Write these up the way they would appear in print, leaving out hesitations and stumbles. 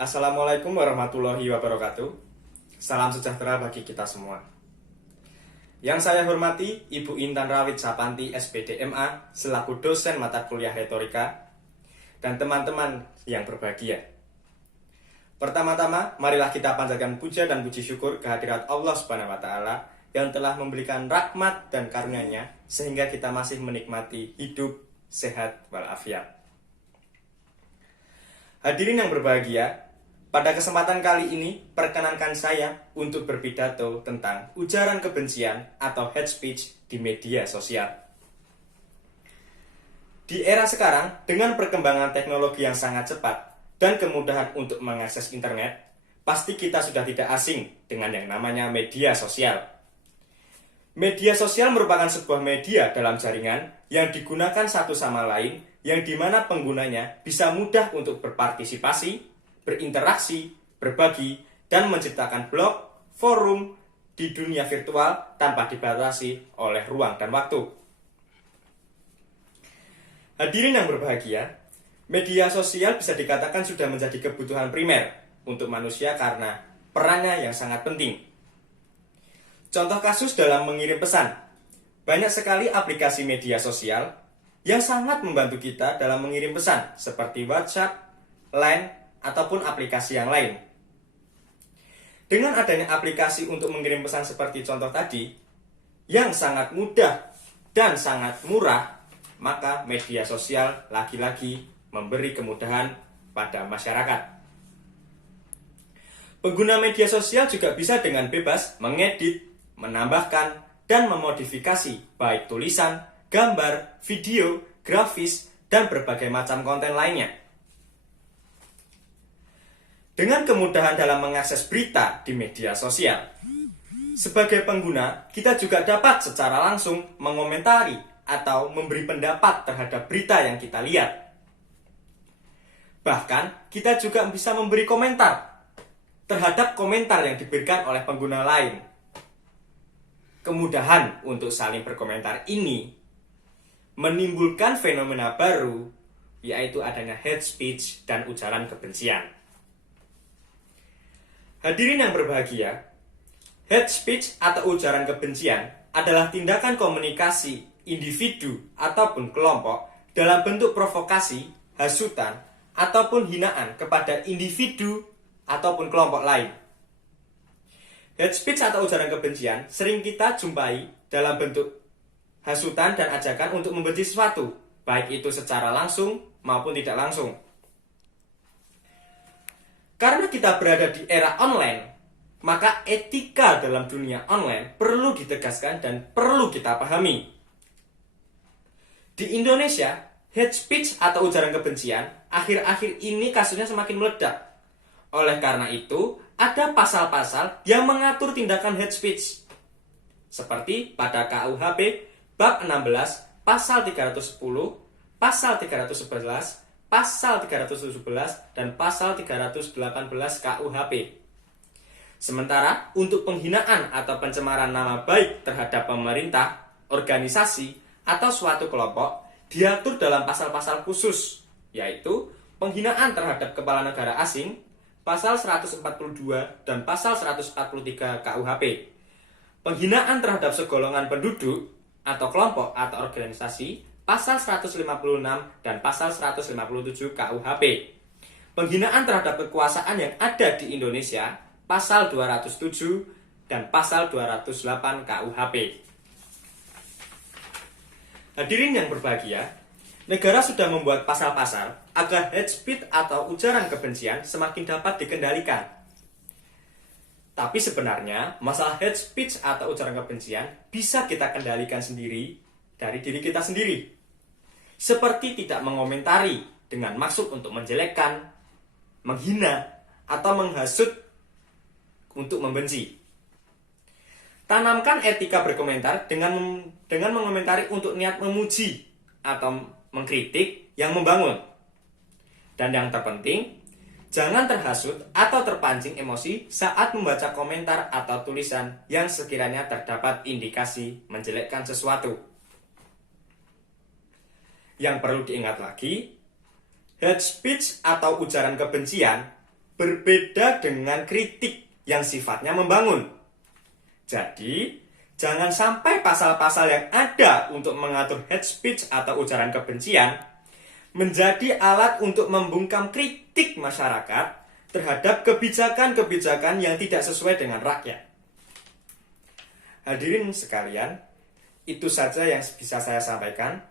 Assalamualaikum warahmatullahi wabarakatuh. Salam sejahtera bagi kita semua. Yang saya hormati Ibu Intan Rawit Sapanti, SPD MA, selaku dosen mata kuliah retorika, dan teman-teman yang berbahagia. Pertama-tama, marilah kita panjatkan puja dan puji syukur kehadirat Allah Subhanahu wa Ta'ala yang telah memberikan rahmat dan karunia-Nya sehingga kita masih menikmati hidup, sehat, walafiat. Hadirin yang berbahagia, pada kesempatan kali ini, perkenankan saya untuk berpidato tentang ujaran kebencian atau hate speech di media sosial. Di era sekarang, dengan perkembangan teknologi yang sangat cepat dan kemudahan untuk mengakses internet, pasti kita sudah tidak asing dengan yang namanya media sosial. Media sosial merupakan sebuah media dalam jaringan yang digunakan satu sama lain, yang dimana penggunanya bisa mudah untuk berpartisipasi, berinteraksi, berbagi, dan menciptakan blog, forum di dunia virtual tanpa dibatasi oleh ruang dan waktu. Hadirin yang berbahagia, media sosial bisa dikatakan sudah menjadi kebutuhan primer untuk manusia karena perannya yang sangat penting. Contoh kasus dalam mengirim pesan, banyak sekali aplikasi media sosial yang sangat membantu kita dalam mengirim pesan seperti WhatsApp, Line, ataupun aplikasi yang lain. Dengan adanya aplikasi untuk mengirim pesan seperti contoh tadi, yang sangat mudah dan sangat murah, maka media sosial lagi-lagi memberi kemudahan pada masyarakat. Pengguna media sosial juga bisa dengan bebas mengedit, menambahkan, dan memodifikasi baik tulisan, gambar, video, grafis, dan berbagai macam konten lainnya. Dengan kemudahan dalam mengakses berita di media sosial, sebagai pengguna, kita juga dapat secara langsung mengomentari atau memberi pendapat terhadap berita yang kita lihat. Bahkan, kita juga bisa memberi komentar terhadap komentar yang diberikan oleh pengguna lain. Kemudahan untuk saling berkomentar ini menimbulkan fenomena baru, yaitu adanya hate speech dan ujaran kebencian. Hadirin yang berbahagia, hate speech atau ujaran kebencian adalah tindakan komunikasi individu ataupun kelompok dalam bentuk provokasi, hasutan, ataupun hinaan kepada individu ataupun kelompok lain. Hate speech atau ujaran kebencian sering kita jumpai dalam bentuk hasutan dan ajakan untuk membenci sesuatu, baik itu secara langsung maupun tidak langsung. Karena kita berada di era online, maka etika dalam dunia online perlu ditegaskan dan perlu kita pahami. Di Indonesia, hate speech atau ujaran kebencian akhir-akhir ini kasusnya semakin meledak. Oleh karena itu, ada pasal-pasal yang mengatur tindakan hate speech. Seperti pada KUHP Bab 16, Pasal 310, Pasal 311, Pasal 317, dan Pasal 318 KUHP. Sementara untuk penghinaan atau pencemaran nama baik terhadap pemerintah, organisasi, atau suatu kelompok diatur dalam pasal-pasal khusus, yaitu penghinaan terhadap kepala negara asing, Pasal 142 dan Pasal 143 KUHP. Penghinaan terhadap segolongan penduduk atau kelompok atau organisasi, Pasal 156 dan Pasal 157 KUHP. Penghinaan terhadap kekuasaan yang ada di Indonesia, Pasal 207 dan Pasal 208 KUHP. Hadirin yang berbahagia, negara sudah membuat pasal-pasal agar hate speech atau ujaran kebencian semakin dapat dikendalikan. Tapi sebenarnya, masalah hate speech atau ujaran kebencian bisa kita kendalikan sendiri dari diri kita sendiri. Seperti tidak mengomentari dengan maksud untuk menjelekkan, menghina, atau menghasut untuk membenci. Tanamkan etika berkomentar dengan mengomentari untuk niat memuji atau mengkritik yang membangun. Dan yang terpenting, jangan terhasut atau terpancing emosi saat membaca komentar atau tulisan yang sekiranya terdapat indikasi menjelekkan sesuatu. Yang perlu diingat lagi, hate speech atau ujaran kebencian berbeda dengan kritik yang sifatnya membangun. Jadi, jangan sampai pasal-pasal yang ada untuk mengatur hate speech atau ujaran kebencian menjadi alat untuk membungkam kritik masyarakat terhadap kebijakan-kebijakan yang tidak sesuai dengan rakyat. Hadirin sekalian, itu saja yang bisa saya sampaikan.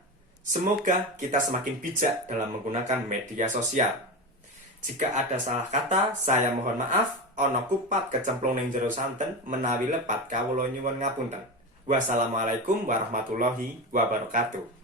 Semoga kita semakin bijak dalam menggunakan media sosial. Jika ada salah kata, saya mohon maaf. Ono kupat kecemplung ning jero santen menawi lepat kawula nyuwun ngapunten. Wassalamualaikum warahmatullahi wabarakatuh.